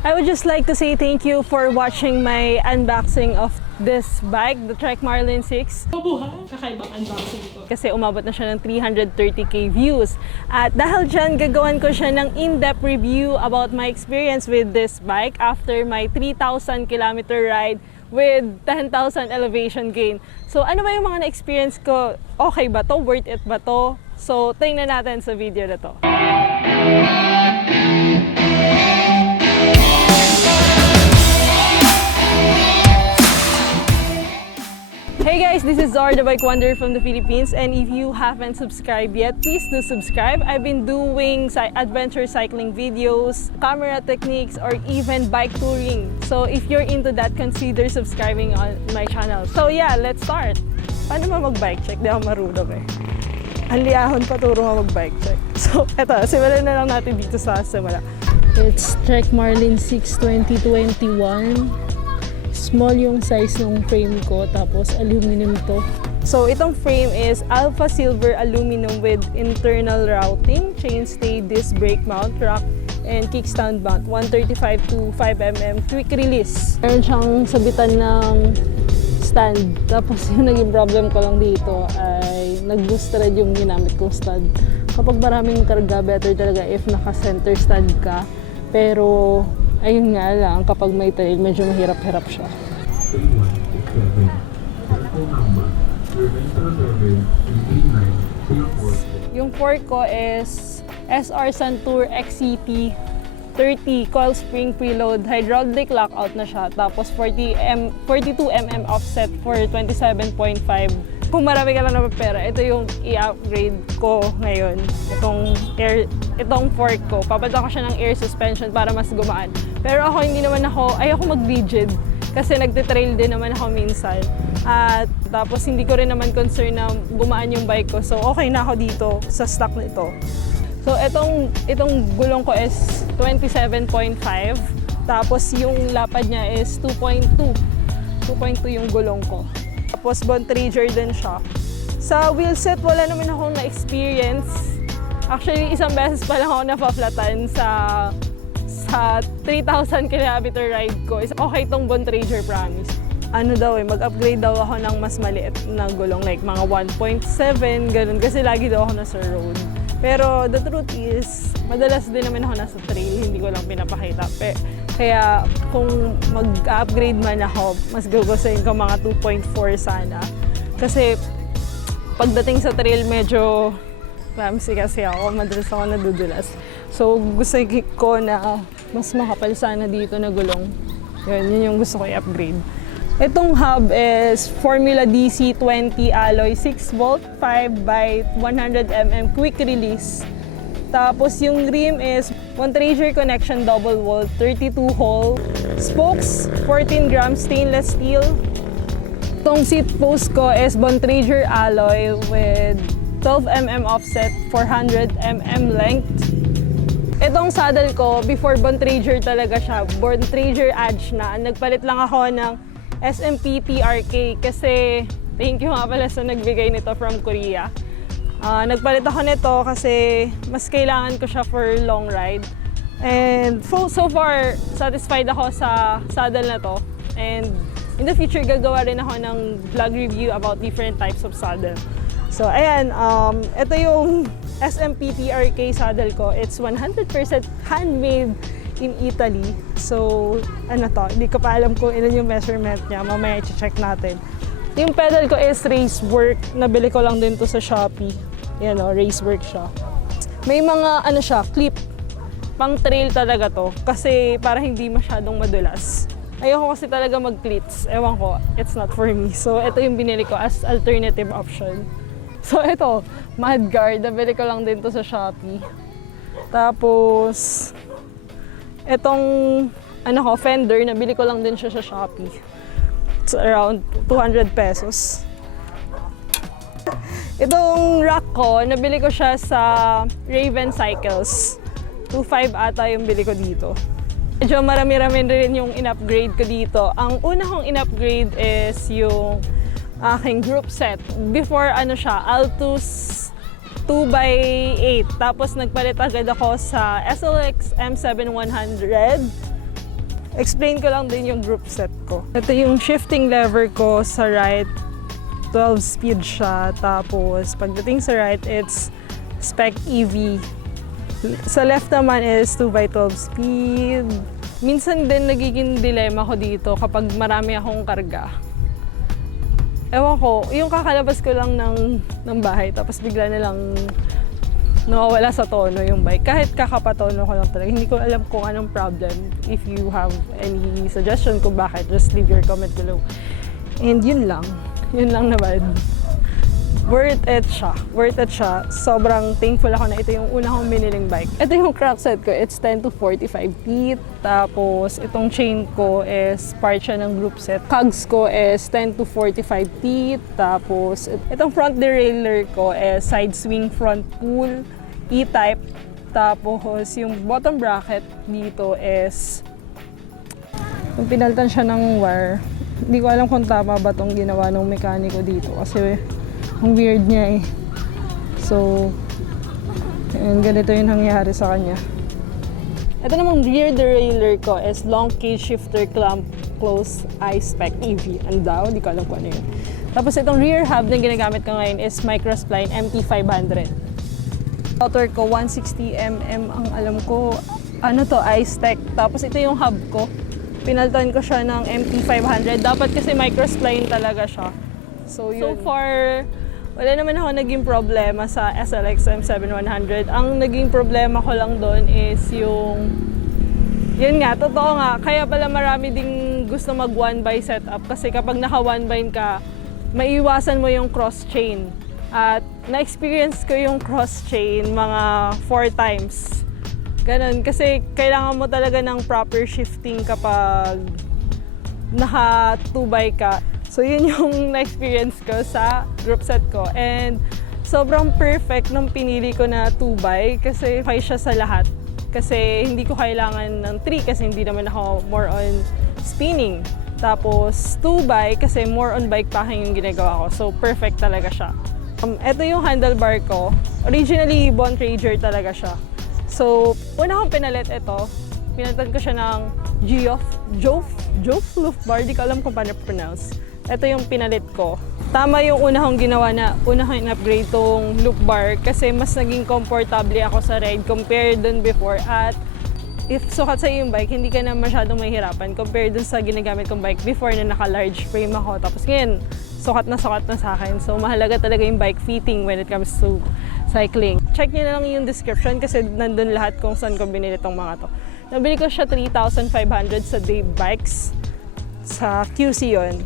I would just like to say thank you for watching my unboxing of this bike, the Trek Marlin 6. Mabuhay! Kakaibang unboxing ko. Kasi umabot na siya ng 330k views. At dahil dyan, gagawan ko siya ng in-depth review about my experience with this bike after my 3,000 kilometer ride with 10,000 elevation gain. So ano ba yung mga na-experience ko? Okay ba to? Worth it ba to? So tingnan natin sa video na to. Hey guys, this is Xzar, the bike wanderer from the Philippines, and if you haven't subscribed yet, please do subscribe. I've been doing adventure cycling videos, camera techniques, or even bike touring. So if you're into that, consider subscribing on my channel. So yeah, let's start. Paano ba mag-bike check? Di ako marunong eh. Ang liahon pa turo nga mag-bike check. So eto, simulan na lang natin dito sa simula. It's Trek Marlin 6 2021. Small yung size ng frame ko, tapos aluminum to. So itong frame is alpha silver aluminum with internal routing, chainstay disc brake mount, rack, and kickstand mount. 135 to 5mm quick release. Meron siyang sabitan ng stand. Tapos yung naging problem ko lang dito ay nag-boost thread yung ginamit kong stand. Kapag maraming karga, better talaga if naka-center stand ka. Pero ayun nga lang, kapag may trail, medyo mahirap-hirap siya. Yung fork ko is SR Santur XCT 30 coil spring preload, hydraulic lockout na siya. Tapos 42mm offset for 27.5. Kung marami ka lang na pera, ito yung i-upgrade ko ngayon. Itong fork ko. Papalitan ko siya ng air suspension para mas gumaan. Pero ako ayoko mag-rigid kasi nagte-trail din naman ako minsan. At tapos hindi ko rin naman concern na gumaan yung bike ko. So okay na ako dito sa stock nito. So itong gulong ko is 27.5. Tapos yung lapad niya is 2.2. 2.2 yung gulong ko. Tapos Bontrager din siya. Sa wheelset, wala naman akong na-experience. Actually, isang beses pa lang ako napaflatan sa 3,000 km ride ko. Okay tong Bontrager, promise. Ano daw mag-upgrade daw ako ng mas maliit na gulong, like mga 1.7, ganun. Kasi lagi daw ako nasa road. Pero the truth is, madalas din naman ako nasa trail, hindi ko lang pinapakita. Kaya kung mag-upgrade man ako, mas gugustuhin ko mga 2.4 sana. Kasi pagdating sa trail, medyo clumsy kasi ako, madalas ako nadudulas. So gusto ko na mas makapal sana dito na gulong. Yun yung gusto ko i-upgrade. Itong hub is Formula DC 20 alloy 6V 5x100mm quick release. Tapos yung rim is Bontrager connection double wall 32 hole. Spokes 14 grams stainless steel. Itong seat post ko is Bontrager alloy with 12mm offset 400mm length. Itong saddle ko, before Bontrager talaga siya, Bontrager Edge na. Nagpalit lang ako ng SMP TRK kasi thank you nga pala sa nagbigay nito from Korea. Nagpalit ako nito kasi mas kailangan ko siya for long ride. And so far, satisfied ako sa saddle na to. And in the future, gagawa rin ako ng vlog review about different types of saddle. So ayan, ito yung SMP TRK saddle ko. It's 100% handmade in Italy. So ano to, hindi ko pa alam kung ilan yung measurement niya. Mamaya i-check natin. Yung pedal ko is Racework. Nabili ko lang din to sa Shopee. Yan o, Racework siya. May mga siya, clip. Pang trail talaga to. Kasi para hindi masyadong madulas. Ayoko kasi talaga mag-cleats. Ewan ko, it's not for me. So ito yung binili ko as alternative option. So ito, mudguard. Nabili ko lang din to sa Shopee. Tapos itong fender, nabili ko lang din siya sa Shopee. It's around 200 pesos. Itong rack ko, nabili ko siya sa Raven Cycles. 2.5 ata yung bili ko dito. Medyo marami-rami rin yung in-upgrade ko dito. Ang una kong in-upgrade is yung aking Groupset. Before Altus 2x8. Tapos nagpalit agad ako sa SLX M7100 explain ko lang din yung group set ko. Ito yung shifting lever ko sa right, 12 speed siya. Tapos pagdating sa right, it's spec EV. Sa left naman is 2x12 speed. Minsan din nagiging dilemma ko dito kapag marami akong karga. Ewan ko, yung kakalabas ko lang ng bahay tapos bigla na lang nawawala sa tono yung bike. Kahit kakapatono ko lang talaga. Hindi ko alam kung anong problem. If you have any suggestion kung bakit, just leave your comment below. And yun lang. Yun lang naman. Worth it siya. Worth it siya. Sobrang thankful ako na ito yung una kong biniling bike. Ito yung crack set ko. It's 10 to 45 feet. Tapos itong chain ko is part siya ng group set. Cogs ko is 10 to 45 feet. Tapos itong front derailleur ko is side swing front pull. E-type. Tapos yung bottom bracket dito is yung pinaltan siya ng wire. Hindi ko alam kung tama ba itong ginawa ng mekaniko dito kasi ang weird niya eh. So, and ganito yung nangyari sa kanya. Ito namang rear derailleur ko is long cage shifter clamp close eye spec EV. Ano daw? Hindi ko alam kung ano yun. Tapos itong rear hub na ginagamit ko ngayon is Microspline MT500. Motor ko 160mm ang alam ko. Ano to? iStech. Tapos ito yung hub ko. Pinaltan ko siya ng MT500. Dapat kasi Microspline talaga siya. So far, wala naman ako naging problema sa SLX M7100. Ang naging problema ko lang doon is yung... Yun nga, totoo nga. Kaya pala marami ding gusto mag one-by setup. Kasi kapag naka one-by ka, maiiwasan mo yung cross-chain. At na-experience ko yung cross-chain mga 4 times. Ganun. Kasi kailangan mo talaga ng proper shifting kapag naka 2x ka. So yun yung na-experience ko sa group set ko. And sobrang perfect nung pinili ko na 2x kasi okay siya sa lahat. Kasi hindi ko kailangan ng 3 kasi hindi naman ako more on spinning. Tapos 2x kasi more on bike packing yung ginagawa ko. So perfect talaga siya. Ito yung handlebar ko. Originally, Bond Rager talaga siya. So, una kong pinalit ito. Pinalitan ko siya ng Jof Loop Bar. Di ko alam kung paano pronounce. Ito yung pinalit ko. Tama yung una kong ginawa na una kong in-upgrade tong loop bar kasi mas naging comfortable ako sa ride compared dun before. At if sukat sa yung bike, hindi ka na masyadong mahihirapan compared dun sa ginagamit kong bike before na naka-large frame ako. Tapos ngayon, sukat na sa akin. So mahalaga talaga yung bike fitting when it comes to cycling. Check nyo na lang yung description kasi nandun lahat kung saan ko binili itong mga to. Nabili ko siya 3,500 sa Dave Bikes. Sa QC yun.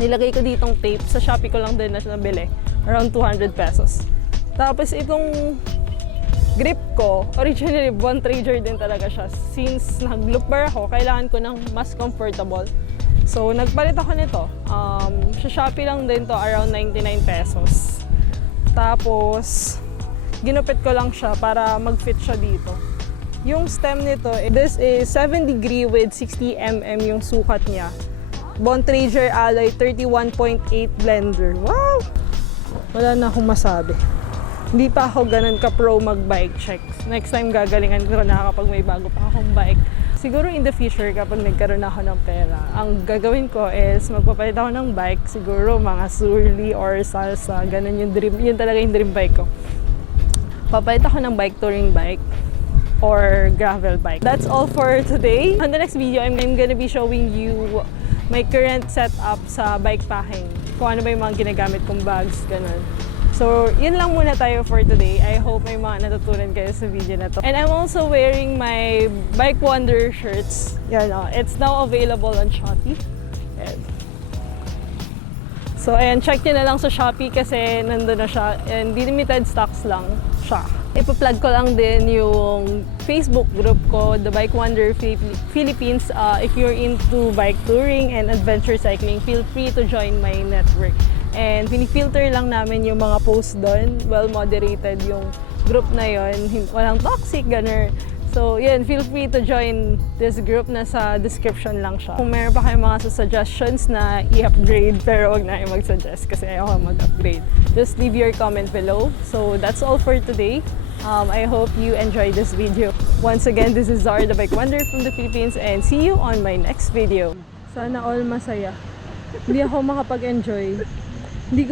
Nilagay ko ditong tape. Sa Shopee ko lang din na siya nabili. Around 200 pesos. Tapos itong grip ko, originally Bond Rager din talaga siya. Since nag-loop bar ako, kailangan ko ng mas comfortable. So nagpalit ako nito. Sa Shopee lang din to, around 99 pesos. Tapos ginupit ko lang siya para mag-fit siya dito. Yung stem nito, this is 7 degree with 60mm yung sukat niya. Bond Rager Alloy 31.8 blender. Wow! Wala na akong masabi. Hindi pa ako ganun ka-pro mag-bike checks. Next time gagalingan ko na kapag may bago pa akong bike. Siguro in the future kapag nagkaroon ako ng pera, ang gagawin ko is magpapalit ako ng bike. Siguro mga Surly or Salsa. Ganun yung dream. Yun talaga yung dream bike ko. Papalit ako ng bike, touring bike or gravel bike. That's all for today. On the next video, I'm gonna be showing you my current setup sa bike packing. Kung ano ba yung mga ginagamit kong bags, ganun. So, yun lang muna tayo for today. I hope may mga natutunan kayo sa video na to. And I'm also wearing my Bike Wonder shirts. Yan o. It's now available on Shopee. Ayan. So, ayan, check nyo na lang sa Shopee kasi nandun na siya. And limited stocks lang siya. Ipa-plug ko lang din yung Facebook group ko, The Bike Wonder Philippines. If you're into bike touring and adventure cycling, feel free to join my network. And pinifilter lang namin yung mga posts doon. Well-moderated yung group na yon. Walang toxic, gano'n. So, yun, feel free to join this group. Nasa description lang siya. Kung meron pa kayong mga suggestions na i-upgrade, pero wag na kayo mag-suggest kasi ayaw mag-upgrade. Just leave your comment below. So, that's all for today. I hope you enjoyed this video. Once again, this is Xzar, the Bike Wonder from the Philippines, and see you on my next video. Sana all masaya. Hindi ako makapag-enjoy. Hindi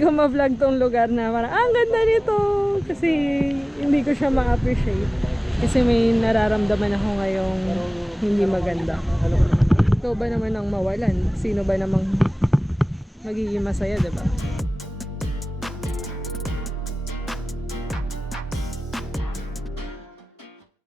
ko ma-vlog tong lugar na parang, ang ganda nito! Kasi hindi ko siya ma-appreciate. Kasi may nararamdaman ako ngayong hindi maganda. Ito ba naman ang mawalan? Sino ba namang magiging masaya, diba?